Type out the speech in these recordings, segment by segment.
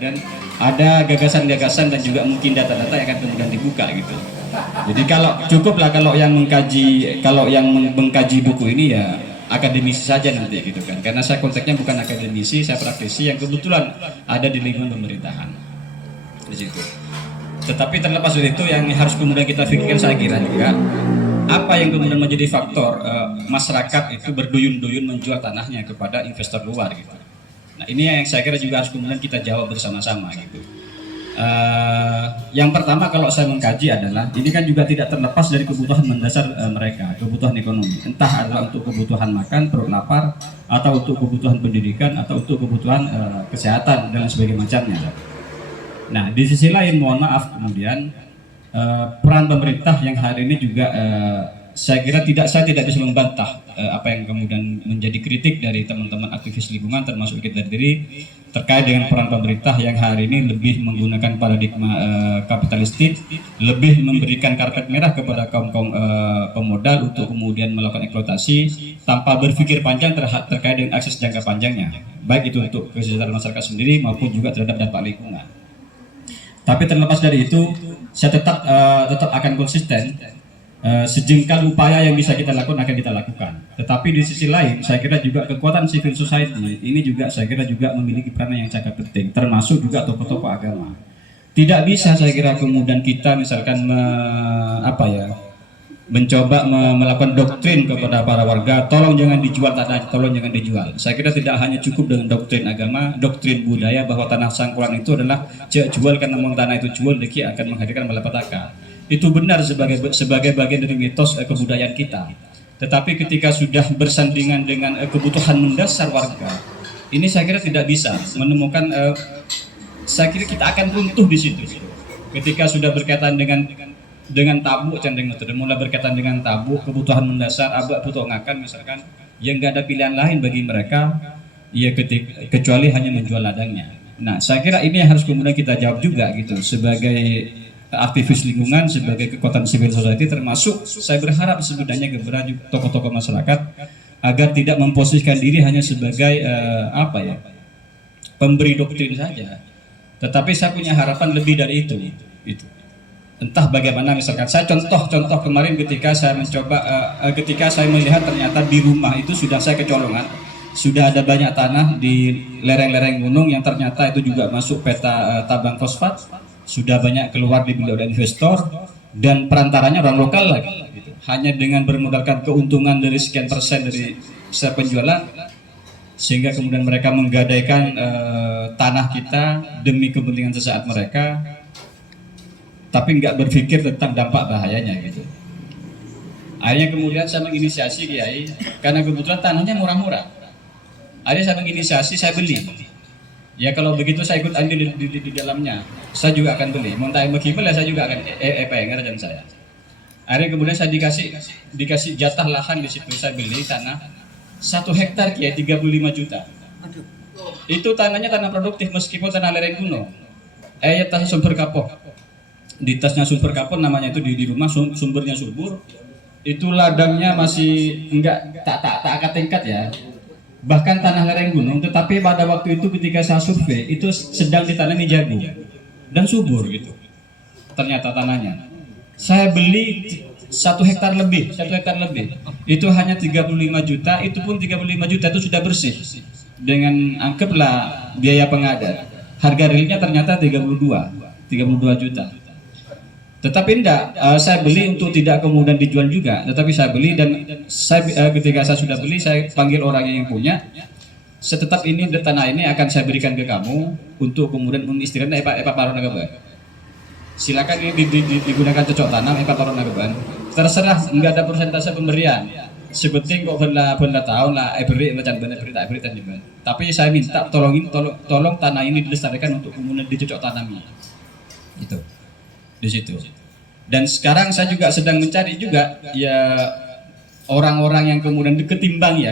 Dan ada gagasan-gagasan dan juga mungkin data-data yang akan kemudian dibuka gitu. Jadi kalau cukuplah kalau yang mengkaji buku ini ya akademisi saja nanti gitu kan. Karena saya konteksnya bukan akademisi, saya praktisi yang kebetulan ada di lingkungan pemerintahan di situ. Tetapi terlepas dari itu yang harus kemudian kita pikirkan saya kira juga apa yang kemudian menjadi faktor masyarakat itu berduyun-duyun menjual tanahnya kepada investor luar gitu. Nah ini yang saya kira juga harus kemudian kita jawab bersama-sama gitu. Yang pertama kalau saya mengkaji adalah ini kan juga tidak terlepas dari kebutuhan mendasar mereka, kebutuhan ekonomi, entah adalah untuk kebutuhan makan, perut lapar, atau untuk kebutuhan pendidikan, atau untuk kebutuhan kesehatan dan sebagainya macamnya. Nah di sisi lain mohon maaf kemudian peran pemerintah yang hari ini juga saya kira saya tidak bisa membantah apa yang kemudian menjadi kritik dari teman-teman aktivis lingkungan termasuk kita sendiri terkait dengan peran pemerintah yang hari ini lebih menggunakan paradigma kapitalistik, lebih memberikan karpet merah kepada kaum pemodal untuk kemudian melakukan eksploitasi tanpa berpikir panjang terkait dengan akses jangka panjangnya, baik itu untuk kesejahteraan masyarakat sendiri maupun juga terhadap dampak lingkungan. Tapi terlepas dari itu, saya tetap akan konsisten. Sejengkal upaya yang bisa kita lakukan akan kita lakukan. Tetapi di sisi lain, saya kira juga kekuatan civil society ini juga saya kira juga memiliki peranan yang sangat penting, termasuk juga tokoh-tokoh agama. Tidak bisa saya kira kemudian kita misalkan mencoba melakukan doktrin kepada para warga, tolong jangan dijual tanah, tolong jangan dijual. Saya kira tidak hanya cukup dengan doktrin agama, doktrin budaya bahwa tanah sangkulan itu adalah jual karena tanah itu jual deki akan menghadirkan malapetaka. Itu benar sebagai bagian dari mitos kebudayaan kita. Tetapi ketika sudah bersandingan dengan kebutuhan mendasar warga, ini saya kira tidak bisa menemukan. Saya kira kita akan runtuh di situ. Ketika sudah berkaitan dengan tabu, mulai berkaitan dengan tabu, kebutuhan mendasar, abak butuh ngakan misalkan, yang nggak ada pilihan lain bagi mereka, ya kecuali hanya menjual ladangnya. Nah, saya kira ini yang harus kemudian kita jawab juga gitu sebagai aktivis lingkungan, sebagai kekuatan civil society, termasuk saya berharap sebenarnya kepada tokoh-tokoh masyarakat agar tidak memposisikan diri hanya sebagai pemberi doktrin saja, tetapi saya punya harapan lebih dari itu. Entah bagaimana misalkan saya contoh kemarin ketika saya mencoba ketika saya melihat ternyata di rumah itu sudah saya kecolongan, sudah ada banyak tanah di lereng-lereng gunung yang ternyata itu juga masuk peta tambang fosfat, sudah banyak keluar dibeli oleh investor dan perantaranya orang lokal lagi gitu. Hanya dengan bermodalkan keuntungan dari sekian persen dari penjualan sehingga kemudian mereka menggadaikan tanah kita demi kepentingan sesaat mereka, tapi nggak berpikir tentang dampak bahayanya gitu. Akhirnya kemudian saya menginisiasi Kiai, karena kebetulan tanahnya murah-murah. Akhirnya saya menginisiasi, saya beli. Ya kalau begitu saya ikut andil di dalamnya, saya juga akan beli. Montai mekibel ya saya juga akan ngerjain saya. Akhirnya kemudian saya dikasih jatah lahan di situ, saya beli tanah 1 hektar Kiai 35 juta. Itu tanahnya tanah produktif meskipun tanah lereng gunung. Tas sumber kapok. Di tasnya sumber kapur namanya itu di rumah sumbernya subur, itu ladangnya masih tak angkat tingkat ya, bahkan tanah lereng gunung. Tetapi pada waktu itu ketika saya survei itu sedang ditanami jagung dan subur gitu. Ternyata tanahnya saya beli 1 hektar lebih itu hanya 35 juta. Itu pun 35 juta itu sudah bersih dengan anggaplah biaya pengadaan. Harga realnya ternyata 32 juta. Tetapi saya beli untuk tidak kemudian dijual juga, tetapi saya beli dan ketika saya sudah beli, saya panggil orang yang punya. Tetap ini tanah ini akan saya berikan ke kamu untuk kemudian mengistilahkan Pak Paronagaban. Silakan ini digunakan cocok tanam Pak Paronagaban. Terserah, nggak ada persentase pemberian. Sepenting kok benda tahun lah, beri macam benda beri tak beri tanjiban. Tapi saya minta tolong tanah ini dilestarikan untuk kemudian dicocok tanamnya. Gitu. Di situ. Dan sekarang saya juga sedang mencari juga ya orang-orang yang kemudian ketimbang.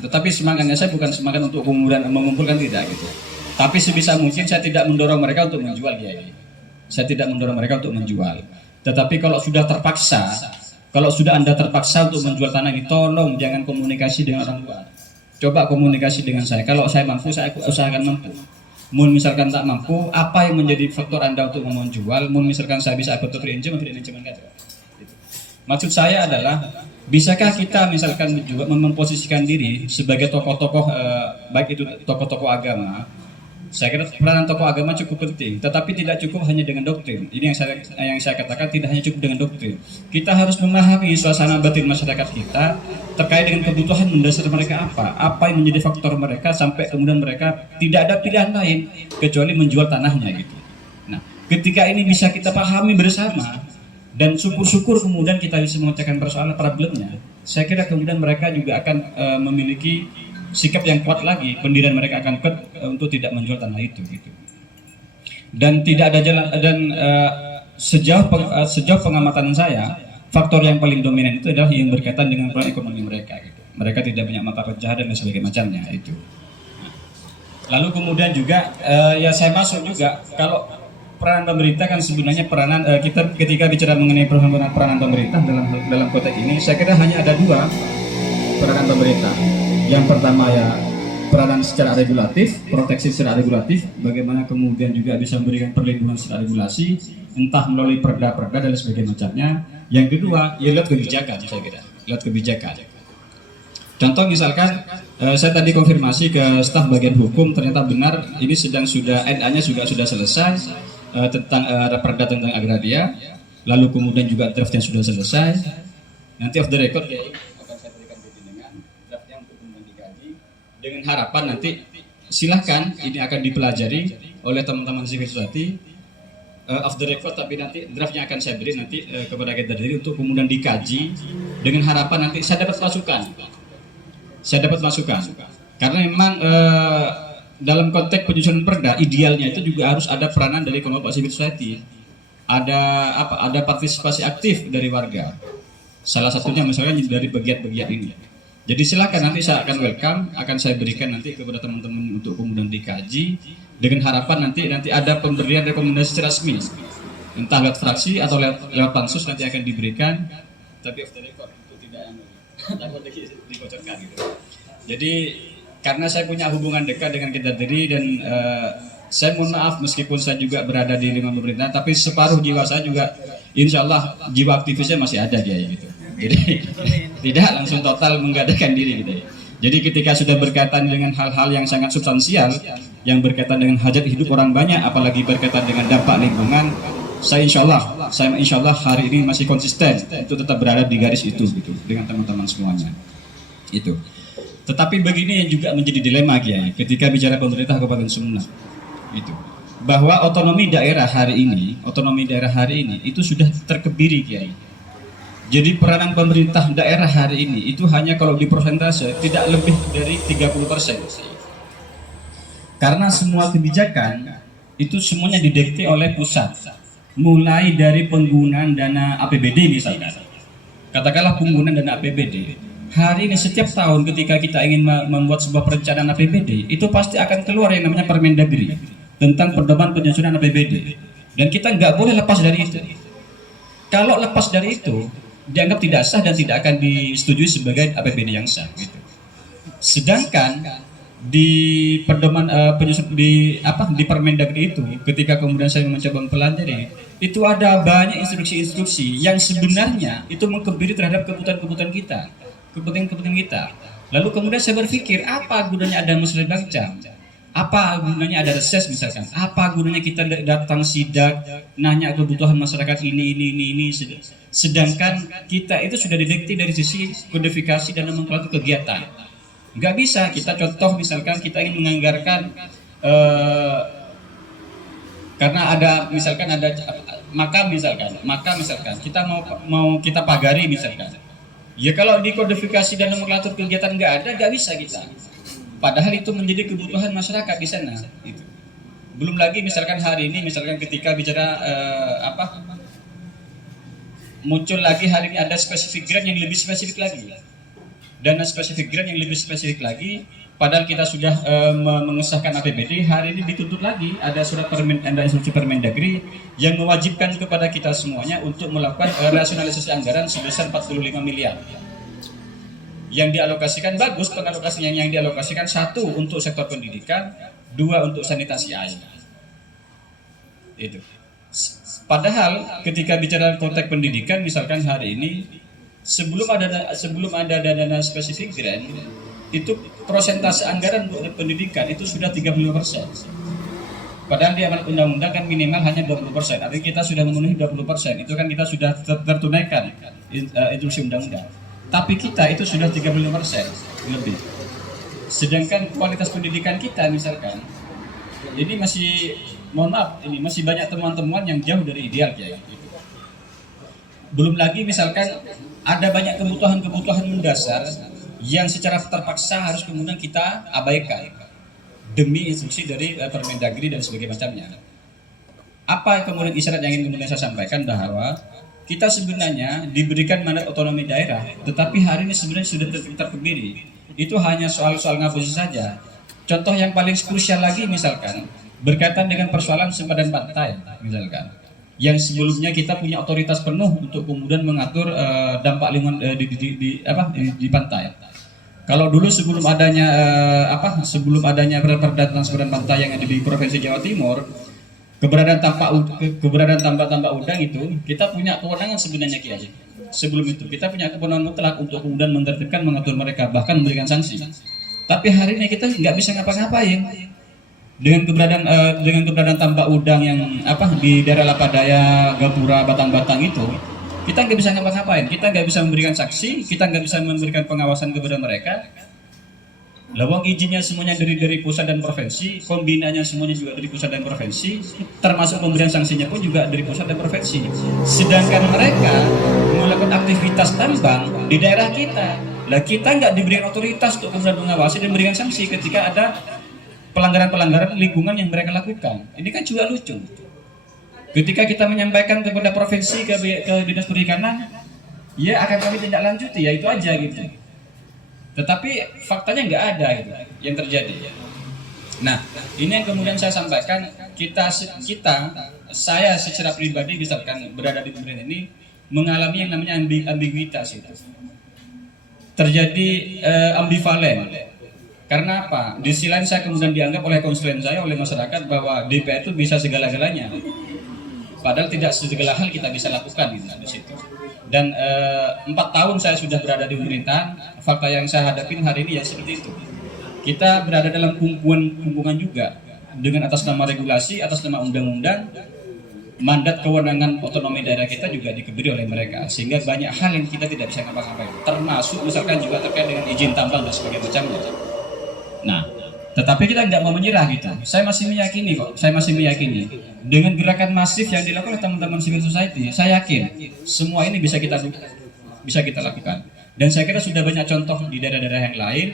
Tetapi semangatnya saya bukan semangat untuk kemudian mengumpulkan, tidak gitu. Tapi sebisa mungkin saya tidak mendorong mereka untuk menjual Kiai. Saya tidak mendorong mereka untuk menjual. Tetapi kalau sudah Anda terpaksa untuk menjual tanah ini, tolong jangan komunikasi dengan orang luar. Coba komunikasi dengan saya. Kalau saya mampu, saya usahakan mampu. Mun misalkan tak mampu, apa yang menjadi faktor Anda untuk menjual? Mun misalkan saya bisa betul manajemen kan. Maksud saya adalah bisakah kita misalkan juga memposisikan diri sebagai tokoh-tokoh baik itu tokoh-tokoh agama. Saya kira peranan tokoh agama cukup penting, tetapi tidak cukup hanya dengan doktrin. Ini yang saya katakan, tidak hanya cukup dengan doktrin. Kita harus memahami suasana batin masyarakat kita terkait dengan kebutuhan mendasar mereka apa yang menjadi faktor mereka sampai kemudian mereka tidak ada pilihan lain kecuali menjual tanahnya gitu. Nah, ketika ini bisa kita pahami bersama dan syukur-syukur kemudian kita bisa memecahkan persoalan problemnya, saya kira kemudian mereka juga akan memiliki sikap yang kuat lagi, pendirian mereka akan kuat untuk tidak menjual tanah itu gitu. Dan tidak ada jalan dan sejauh pengamatan saya, faktor yang paling dominan itu adalah yang berkaitan dengan peran ekonomi mereka gitu. Mereka tidak punya mata pencaharian dan sebagainya macamnya itu. Lalu kemudian juga ya saya masuk juga kalau peran pemerintah kan sebenarnya peranan kita ketika bicara mengenai peranan pemerintah dalam konteks ini, saya kira hanya ada dua peranan pemerintah. Yang pertama ya peranan secara regulatif, proteksi secara regulatif, bagaimana kemudian juga bisa memberikan perlindungan secara regulasi, entah melalui perda-perda dan sebagainya macamnya. Yang kedua, ya lihat kebijakan, saya kira, lihat kebijakan. Contoh misalkan, saya tadi konfirmasi ke staf bagian hukum, ternyata benar ini sudah NA-nya juga sudah selesai tentang perda tentang agraria, lalu kemudian juga draftnya sudah selesai. Nanti off the record ya. Dengan harapan nanti silahkan ini akan dipelajari oleh teman-teman civil society off the record, tapi nanti draftnya akan saya beri nanti kepada kita diri untuk kemudian dikaji dengan harapan nanti saya dapat masukan karena memang dalam konteks penyusunan perda idealnya itu juga harus ada peranan dari kelompok civil society, ada partisipasi aktif dari warga, salah satunya misalnya dari pegiat-pegiat ini. Jadi silakan nanti saya akan welcome, akan saya berikan nanti kepada teman-teman untuk kemudian dikaji dengan harapan nanti ada pemberian rekomendasi resmi, entah lewat fraksi atau lewat pansus nanti akan diberikan, tapi off the record itu tidak takut dibocorkan gitu. Jadi karena saya punya hubungan dekat dengan kita diri dan saya mohon maaf meskipun saya juga berada di lingkungan pemerintah, tapi separuh jiwa saya juga, insya Allah jiwa aktivisnya masih ada dia gitu. Jadi tidak langsung total menggadaikan diri gitu. Jadi ketika sudah berkaitan dengan hal-hal yang sangat substansial, yang berkaitan dengan hajat hidup orang banyak, apalagi berkaitan dengan dampak lingkungan, saya insya Allah hari ini masih konsisten untuk tetap berada di garis itu gitu dengan teman-teman semuanya. Itu. Tetapi begini yang juga menjadi dilema Kiai ketika bicara pemerintah Kabupaten Sumeneb. Itu. Bahwa otonomi daerah hari ini itu sudah terkebiri Kiai. Jadi peranan pemerintah daerah hari ini itu hanya kalau di persentase tidak lebih dari 30%. Karena semua kebijakan itu semuanya didikte oleh pusat. Mulai dari penggunaan dana APBD misalkan. Katakanlah penggunaan dana APBD. Hari ini setiap tahun ketika kita ingin membuat sebuah perencanaan APBD, itu pasti akan keluar yang namanya Permendagri tentang pedoman penyusunan APBD. Dan kita nggak boleh lepas dari itu. Kalau lepas dari itu, dianggap tidak sah dan tidak akan disetujui sebagai APBD yang sah gitu. Sedangkan di pedoman di Permendagri itu ketika kemudian saya mencoba mempelajari itu ada banyak instruksi-instruksi yang sebenarnya itu mengkebiri terhadap kebutuhan kita. Lalu kemudian saya berpikir apa gunanya ada musrah baca? Apa gunanya ada reses misalkan? Apa gunanya kita datang sidak, nanya kebutuhan masyarakat ini. Sedangkan kita itu sudah didikte dari sisi kodifikasi dan nomenklatur kegiatan. Nggak bisa kita contoh misalkan kita ingin menganggarkan karena ada makam misalkan kita mau kita pagari misalkan. Ya kalau di kodifikasi dan nomenklatur kegiatan nggak bisa kita. Padahal itu menjadi kebutuhan masyarakat di sana. Itu. Belum lagi misalkan hari ini, misalkan ketika bicara muncul lagi hari ini ada spesifik grant yang lebih spesifik lagi, dana spesifik grant yang lebih spesifik lagi. Padahal kita sudah mengesahkan APBD, hari ini dituntut lagi ada instruksi Permendagri yang mewajibkan kepada kita semuanya untuk melakukan rasionalisasi anggaran sebesar 45 miliar. Yang dialokasikan bagus pengalokasinya, yang dialokasikan satu untuk sektor pendidikan, 2 untuk sanitasi air. Itu. Padahal ketika bicara konteks pendidikan, misalkan hari ini sebelum ada dana spesifik grant, itu persentase anggaran untuk pendidikan itu sudah 30%. Padahal di amanat undang-undang kan minimal hanya 20%. Artinya kita sudah memenuhi 20%. Itu kan kita sudah tertunaikan instruksi undang-undang. Tapi kita itu sudah 35% lebih. Sedangkan kualitas pendidikan kita misalkan ini masih, mohon maaf, ini masih banyak temuan-temuan yang jauh dari ideal ya. Belum lagi misalkan ada banyak kebutuhan-kebutuhan mendasar yang secara terpaksa harus kemudian kita abaikan demi instruksi dari Permendagri dan sebagainya macamnya. Apa kemudian isyarat yang ingin kemudian saya sampaikan, bahwa kita sebenarnya diberikan mandat otonomi daerah, tetapi hari ini sebenarnya sudah terkebiri. Itu hanya soal-soal ngapusi saja. Contoh yang paling krusial lagi misalkan berkaitan dengan persoalan sempadan pantai misalkan, yang sebelumnya kita punya otoritas penuh untuk kemudian mengatur dampak lingkungan di pantai. Kalau dulu sebelum adanya perda tentang sempadan pantai yang ada di Provinsi Jawa Timur, keberadaan tambak udang itu kita punya kewenangan sebenarnya Kiai. Sebelum itu kita punya kewenangan mutlak untuk kemudian menertibkan, mengatur mereka, bahkan memberikan sanksi. Tapi hari ini kita nggak bisa ngapa-ngapain dengan keberadaan tambak udang yang di daerah Lapadaya, Gapura, Batang-Batang itu. Kita nggak bisa ngapa-ngapain, kita nggak bisa memberikan saksi, kita nggak bisa memberikan pengawasan kepada mereka. Lawang izinnya semuanya dari pusat dan provinsi, pembinaannya semuanya juga dari pusat dan provinsi, termasuk pemberian sanksinya pun juga dari pusat dan provinsi. Sedangkan mereka melakukan aktivitas tambang di daerah kita, lah kita nggak diberikan otoritas untuk kemudian mengawasi dan memberikan sanksi ketika ada pelanggaran-pelanggaran lingkungan yang mereka lakukan. Ini kan juga lucu. Ketika kita menyampaikan kepada provinsi, ke dinas perikanan, ya akan kami tindak lanjuti, ya itu aja gitu. Tetapi faktanya nggak ada gitu yang terjadi. Nah, ini yang kemudian saya sampaikan, saya secara pribadi misalkan berada di pemerintahan ini mengalami yang namanya ambiguitas itu. Terjadi ambivalen. Karena apa? Di sisi lain saya kemudian dianggap oleh konstituen saya, oleh masyarakat, bahwa DPR itu bisa segala-galanya. Padahal tidak segala hal kita bisa lakukan gitu, di situ. Dan 4 tahun saya sudah berada di pemerintahan, fakta yang saya hadapin hari ini ya seperti itu. Kita berada dalam kumpulan juga dengan atas nama regulasi, atas nama undang-undang, mandat kewenangan otonomi daerah kita juga dikebiri oleh mereka, sehingga banyak hal yang kita tidak bisa ngapa-ngapain, termasuk misalkan juga terkait dengan izin tambang dan sebagainya macamnya. Nah, tetapi kita tidak mau menyerah gitu. Saya masih meyakini dengan gerakan masif yang dilakukan oleh teman-teman civil society, saya yakin semua ini bisa kita lakukan. Dan saya kira sudah banyak contoh di daerah-daerah yang lain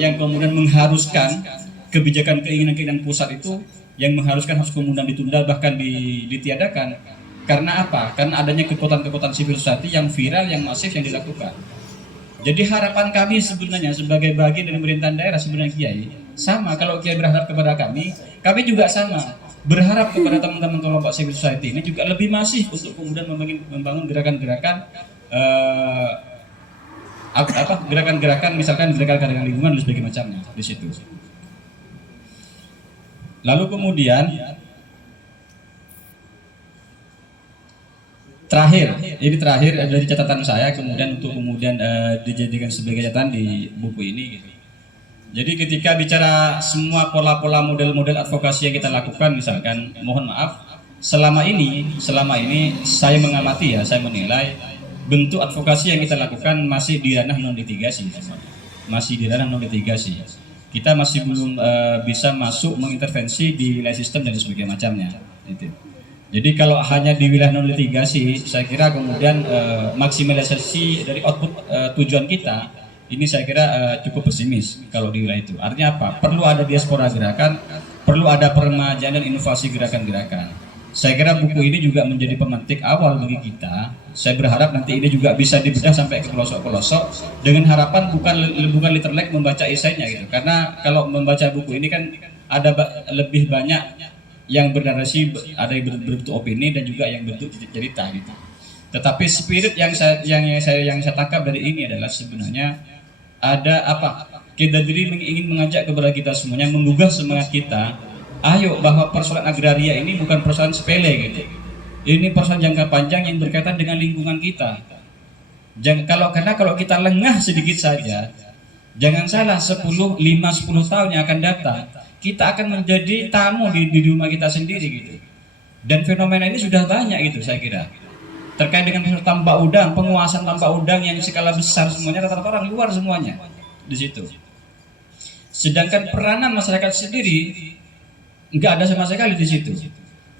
yang kemudian mengharuskan kebijakan keinginan pusat itu yang mengharuskan harus kemudian ditunda, bahkan ditiadakan. Karena apa? Karena adanya kekuatan-kekuatan civil society yang viral, yang masif yang dilakukan. Jadi harapan kami sebenarnya sebagai bagian dari pemerintahan daerah sebenarnya Kiai sama. Kalau Kiai berharap kepada kami juga sama berharap kepada teman-teman kelompok civil society ini juga lebih masif untuk kemudian membangun gerakan-gerakan gerakan-gerakan misalkan gerakan lingkungan dan sebagainya macamnya di situ. Lalu kemudian terakhir dari catatan saya kemudian untuk dijadikan sebagai catatan di buku ini gitu. Jadi ketika bicara semua pola-pola model-model advokasi yang kita lakukan, misalkan mohon maaf selama ini saya mengamati ya, saya menilai bentuk advokasi yang kita lakukan masih di ranah non litigasi. Kita masih belum bisa masuk mengintervensi di wilayah sistem dan sebagainya macamnya gitu. Jadi kalau hanya di wilayah non litigasi, saya kira kemudian maksimalisasi dari output tujuan kita ini saya kira cukup pesimis kalau di wilayah itu. Artinya apa? Perlu ada diaspora gerakan, perlu ada peremajaan dan inovasi gerakan-gerakan. Saya kira buku ini juga menjadi pemantik awal bagi kita. Saya berharap nanti ini juga bisa dibedah sampai ke pelosok-pelosok dengan harapan bukan literally membaca esainya gitu. Karena kalau membaca buku ini kan ada lebih banyak yang bernarasi, ada yang berbentuk opini dan juga yang bentuk cerita gitu. Tetapi spirit yang saya tangkap dari ini adalah sebenarnya ada Kemendagri ingin mengajak kepada kita semuanya, menggugah semangat kita. Ayo, bahwa persoalan agraria ini bukan persoalan sepele gitu. Ini persoalan jangka panjang yang berkaitan dengan lingkungan kita. Karena kalau kita lengah sedikit saja, jangan salah, 5-10 tahun yang akan datang, kita akan menjadi tamu di rumah kita sendiri gitu. Dan fenomena ini sudah banyak gitu saya kira. Terkait dengan tambak udang, penguasaan tambak udang yang skala besar semuanya, rata-rata orang luar semuanya di situ. Sedangkan peranan masyarakat sendiri nggak ada sama sekali di situ.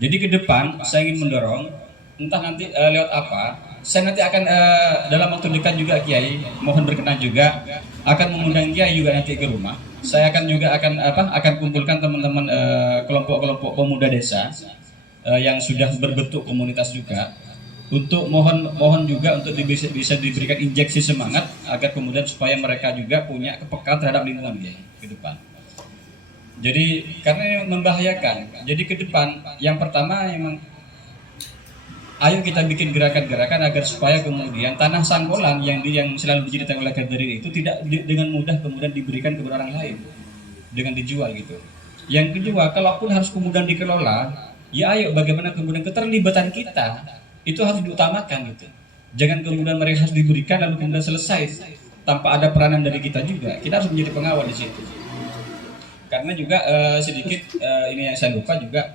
Jadi ke depan saya ingin mendorong, entah nanti lewat apa, saya nanti akan dalam waktu dekat juga Kiai, mohon berkenan juga akan mengundang Kiai juga nanti ke rumah. Saya akan juga akan kumpulkan teman-teman kelompok-kelompok pemuda desa yang sudah berbentuk komunitas juga, untuk mohon juga untuk bisa diberikan injeksi semangat agar kemudian supaya mereka juga punya kepekaan terhadap lingkungan Kiai ke depan. Jadi karena ini membahayakan. Jadi ke depan yang pertama memang ayo kita bikin gerakan-gerakan agar supaya kemudian tanah Sangkolan yang selalu diceritakan oleh Kemendagri itu tidak dengan mudah kemudian diberikan kepada orang lain dengan dijual gitu. Yang kedua, kalaupun harus kemudian dikelola, ya ayo bagaimana kemudian keterlibatan kita itu harus diutamakan gitu. Jangan kemudian mereka harus diberikan lalu kemudian selesai tanpa ada peranan dari kita juga. Kita harus menjadi pengawal di situ. Karena juga sedikit ini yang saya lupa juga,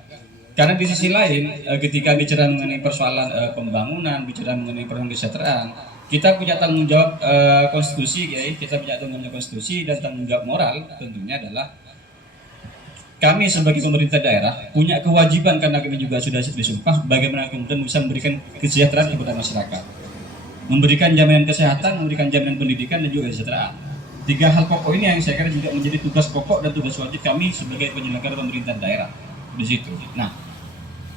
karena di sisi lain ketika bicara mengenai persoalan pembangunan, bicara mengenai persoalan kesejahteraan, kita punya tanggung jawab konstitusi, ya, kita punya tanggung jawab konstitusi dan tanggung jawab moral tentunya adalah kami sebagai pemerintah daerah punya kewajiban, karena kami juga sudah disumpah bagaimana kemudian bisa memberikan kesejahteraan kepada masyarakat, memberikan jaminan kesehatan, memberikan jaminan pendidikan dan juga kesejahteraan. 3 hal pokok ini yang saya kira juga menjadi tugas pokok dan tugas wajib kami sebagai penyelenggara pemerintah daerah di situ. Nah,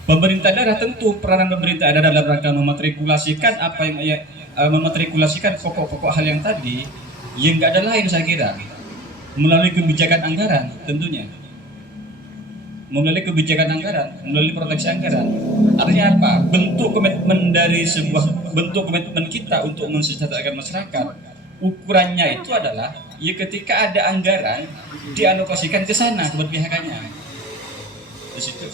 pemerintah daerah tentu peranan pemerintah ada dalam rangka mematrikulasikan mematrikulasikan pokok-pokok hal yang tadi, yang nggak ada lain saya kira melalui kebijakan anggaran tentunya. Melalui kebijakan anggaran, melalui proteksi anggaran. Artinya apa? Bentuk komitmen kita untuk mensejahterakan masyarakat. Ukurannya itu adalah ya ketika ada anggaran dialokasikan ke sana keberpihakannya di situ.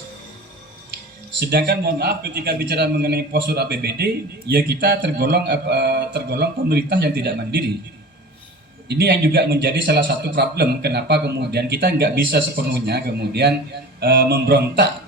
Sedangkan mohon maaf ketika bicara mengenai postur APBD, ya kita tergolong pemerintah yang tidak mandiri. Ini yang juga menjadi salah satu problem kenapa kemudian kita nggak bisa sepenuhnya kemudian memberontak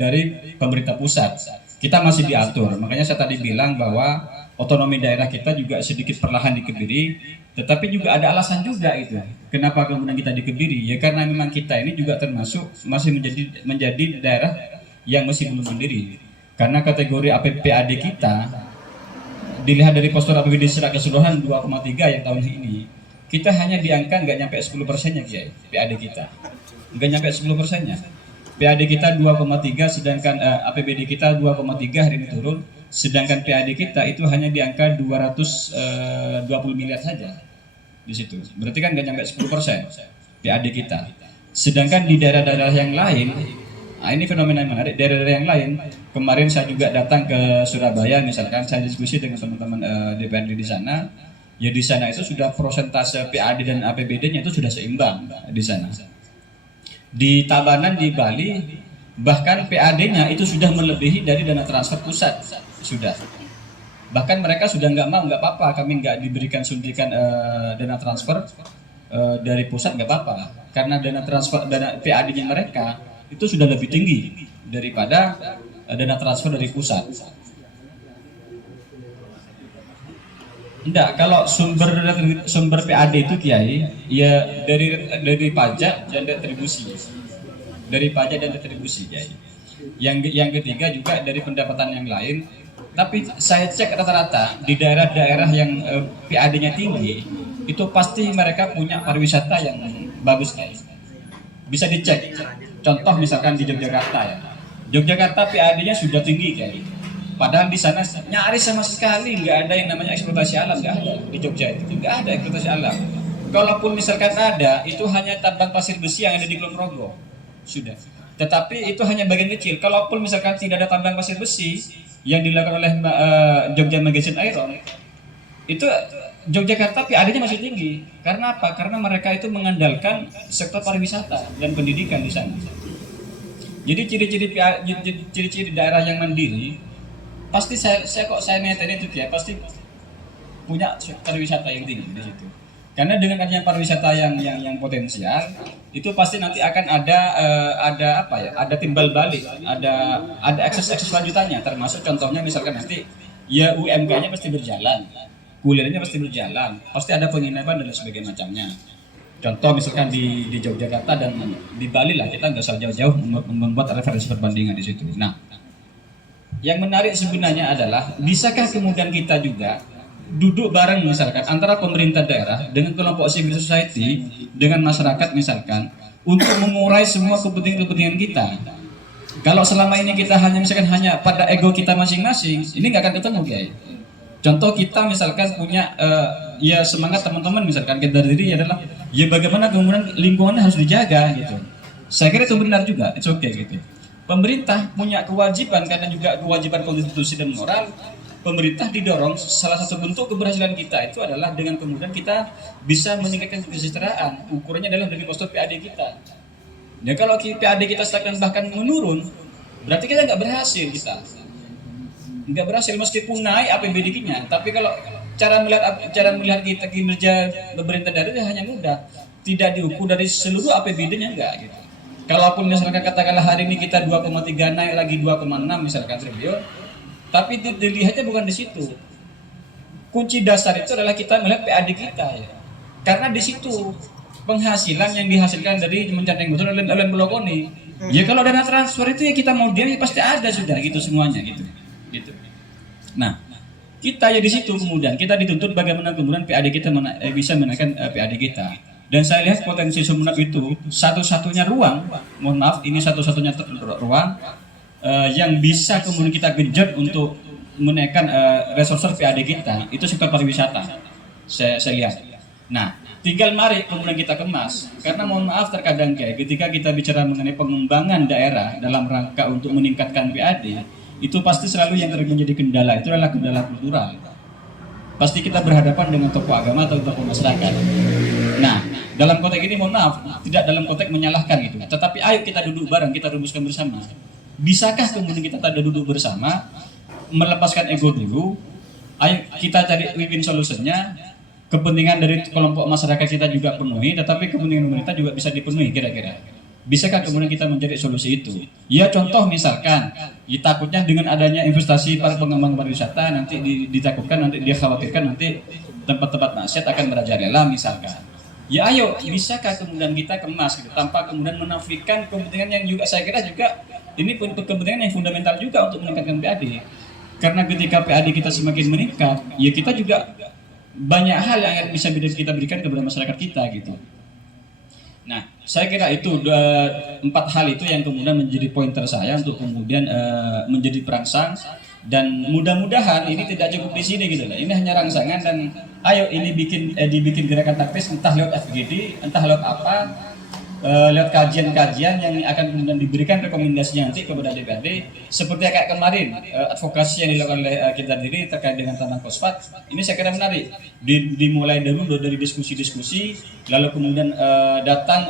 dari pemerintah pusat. Kita masih diatur. Makanya saya tadi bilang bahwa otonomi daerah kita juga sedikit perlahan dikebiri, tetapi juga ada alasan juga itu. Kenapa kemudian kita dikebiri? Ya karena memang kita ini juga termasuk masih menjadi daerah yang masih belum mandiri. Karena kategori PAD kita dilihat dari postur APBD secara keseluruhan 2,3 yang tahun ini, kita hanya di angka nggak nyampe 10%-nya Kiai, PAD kita. Nggak nyampe 10%-nya. PAD kita 2,3 sedangkan APBD kita 2,3 hari ini turun. Sedangkan PAD kita itu hanya di angka 220 miliar saja di situ. Berarti kan nggak nyampe 10% PAD kita. Sedangkan di daerah-daerah yang lain, nah ini fenomena yang menarik. Daerah-daerah yang lain, kemarin saya juga datang ke Surabaya, misalkan saya diskusi dengan teman-teman DPRD di sana. Ya di sana itu sudah prosentase PAD dan APBD-nya itu sudah seimbang di sana. Di Tabanan di Bali bahkan PAD-nya itu sudah melebihi dari dana transfer pusat. Sudah, bahkan mereka sudah nggak apa-apa, kami nggak diberikan suntikan dana transfer dari pusat, nggak apa-apa, karena dana PAD-nya mereka itu sudah lebih tinggi daripada dana transfer dari pusat. Enggak, kalau sumber PAD itu Kiai, ya dari pajak dan retribusi, Kiai. Yang ketiga juga dari pendapatan yang lain. Tapi saya cek rata-rata di daerah-daerah yang PAD-nya tinggi itu pasti mereka punya pariwisata yang bagus guys. Bisa dicek. Contoh misalkan di Yogyakarta ya. Yogyakarta PAD-nya sudah tinggi guys. Padahal di sana nyaris sama sekali nggak ada yang namanya eksploitasi alam, nggak ada di Jogja itu, nggak ada eksploitasi alam. Kalaupun misalkan ada, itu hanya tambang pasir besi yang ada di Kulon Progo. Sudah. Tetapi itu hanya bagian kecil. Kalaupun misalkan tidak ada tambang pasir besi yang dilakukan oleh Jogja Magazine Iron, itu Yogyakarta PAD-nya masih tinggi. Karena apa? Karena mereka itu mengandalkan sektor pariwisata dan pendidikan di sana. Jadi ciri-ciri daerah yang mandiri pasti saya netain itu ya, pasti punya pariwisata yang tinggi di situ. Karena dengan adanya pariwisata yang potensial, itu pasti nanti akan ada apa ya? Ada timbal balik, ada akses lanjutannya, termasuk contohnya misalkan nanti ya UMK-nya pasti berjalan, kuliahnya pasti berjalan, pasti ada penginapan dan sebagainya macamnya. Contoh misalkan di Yogyakarta dan di Bali lah, kita nggak usah jauh-jauh membuat referensi perbandingan di situ. Nah, yang menarik sebenarnya adalah bisakah kemudian kita juga duduk bareng misalkan antara pemerintah daerah dengan kelompok civil society dengan masyarakat misalkan untuk mengurai semua kepentingan kita. Kalau selama ini kita hanya pada ego kita masing-masing, ini nggak akan ketemu, guys. Contoh kita misalkan punya ya semangat teman-teman misalkan kita diri adalah ya bagaimana kemudian lingkungannya harus dijaga gitu. Saya kira itu benar juga, it's okay gitu. Pemerintah punya kewajiban karena juga kewajiban konstitusi dan moral. Pemerintah didorong salah satu bentuk keberhasilan kita itu adalah dengan kemudian kita bisa meningkatkan kesejahteraan. Ukurannya adalah dari postur PAD kita. Ya kalau PAD kita stagnan bahkan menurun, berarti kita nggak berhasil kita. Nggak berhasil meskipun naik APBD-nya, tapi kalau cara melihat kita kinerja pemerintah daerah itu hanya mudah, tidak diukur dari seluruh APBD-nya enggak gitu. Kalaupun misalkan katakanlah hari ini kita 2,3 naik lagi 2,6 misalkan triliun, tapi dilihatnya bukan di situ. Kunci dasar itu adalah kita melihat PAD kita ya, karena di situ penghasilan yang dihasilkan dari mencanting betul oleh Blokoni. Ya kalau dana transfer itu ya kita mau dia pasti ada sudah gitu semuanya gitu. Nah, kita ya di situ kemudian kita dituntut bagaimana kemudian PAD kita bisa menaikkan PAD kita. Dan saya lihat potensi Sumeneb itu satu-satunya ruang, mohon maaf ini satu-satunya ruang yang bisa kemudian kita genjot untuk menaikkan resource PAD kita itu sektor pariwisata. Saya lihat. Nah, tinggal mari kemudian kita kemas. Karena mohon maaf terkadang kayak ketika kita bicara mengenai pengembangan daerah dalam rangka untuk meningkatkan PAD, itu pasti selalu yang menjadi kendala itu adalah kendala kultural. Pasti kita berhadapan dengan tokoh agama atau tokoh masyarakat. Nah, dalam konteks ini mohon maaf, tidak dalam konteks menyalahkan gitu. Tetapi ayo kita duduk bareng, kita rumuskan bersama. Bisakah kemudian kita duduk bersama, melepaskan ego dulu, ayo kita cari win-win solutionnya, kepentingan dari kelompok masyarakat kita juga penuhi, tetapi kepentingan pemerintah juga bisa dipenuhi kira-kira. Bisakah kemudian kita mencari solusi itu? Ya contoh misalkan, ya, takutnya dengan adanya investasi para pengembang pariwisata nanti ditakutkan, nanti dia khawatirkan nanti tempat-tempat maksiat akan merajalela misalkan. Ya ayo, bisakah kemudian kita kemas gitu, tanpa kemudian menafikan kepentingan yang juga saya kira juga ini kepentingan yang fundamental juga untuk meningkatkan PAD. Karena ketika PAD kita semakin meningkat, ya kita juga banyak hal yang bisa kita berikan kepada masyarakat kita gitu. Nah, saya kira itu 4 hal itu yang kemudian menjadi pointer saya untuk kemudian menjadi perangsang, dan mudah-mudahan ini tidak cukup di sini gitu lah. Ini hanya rangsangan dan ayo ini dibikin gerakan taktis entah lewat FGD, entah lewat apa, lewat kajian-kajian yang akan kemudian diberikan rekomendasinya nanti kepada DPRD seperti kayak kemarin advokasi yang dilakukan oleh kita diri terkait dengan tanah fosfat. Ini saya kira menarik, dimulai dulu dari diskusi-diskusi, lalu kemudian datang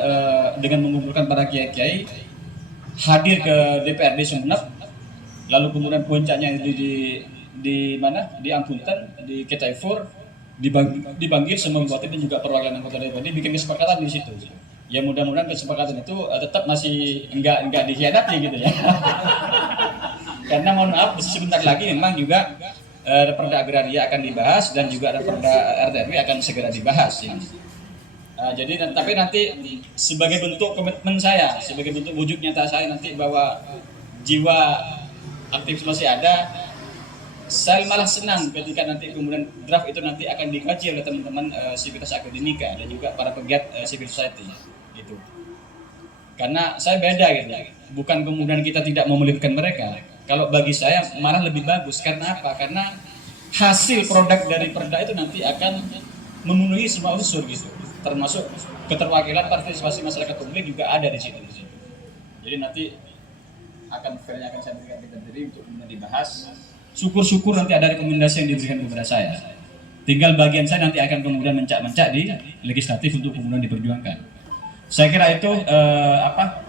dengan mengumpulkan para kiai-kiai hadir ke DPRD Sumeneb, lalu kemudian puncaknya di mana, di Ampunten, di Ketaifor, dipanggil semua bupati dan juga perwakilan anggota DPRD bikin kesepakatan di situ. Ya mudah-mudahan kesepakatan itu tetap masih enggak dikhianati gitu ya. Karena mohon maaf sebentar lagi memang juga Perda Agraria akan dibahas dan juga Perda RT RW akan segera dibahas ya. Jadi tapi nanti sebagai bentuk komitmen saya, sebagai bentuk wujud nyata saya nanti bahwa jiwa aktivis masih ada, saya malah senang ketika nanti kemudian draft itu nanti akan dikaji oleh teman-teman sivitas akademika dan juga para pegiat civil society gitu. Karena saya beda gitu, bukan kemudian kita tidak mau melibatkan mereka. Kalau bagi saya malah lebih bagus. Karena apa? Karena hasil produk dari perda itu nanti akan memenuhi semua unsur gitu, termasuk keterwakilan partisipasi masyarakat publik juga ada di situ. Jadi nanti filenya akan saya berikan kita diri untuk kemudian dibahas. Syukur-syukur nanti ada rekomendasi yang diberikan kepada saya. Tinggal bagian saya nanti akan kemudian mencak-mencak di legislatif untuk kemudian diperjuangkan. Saya kira itu apa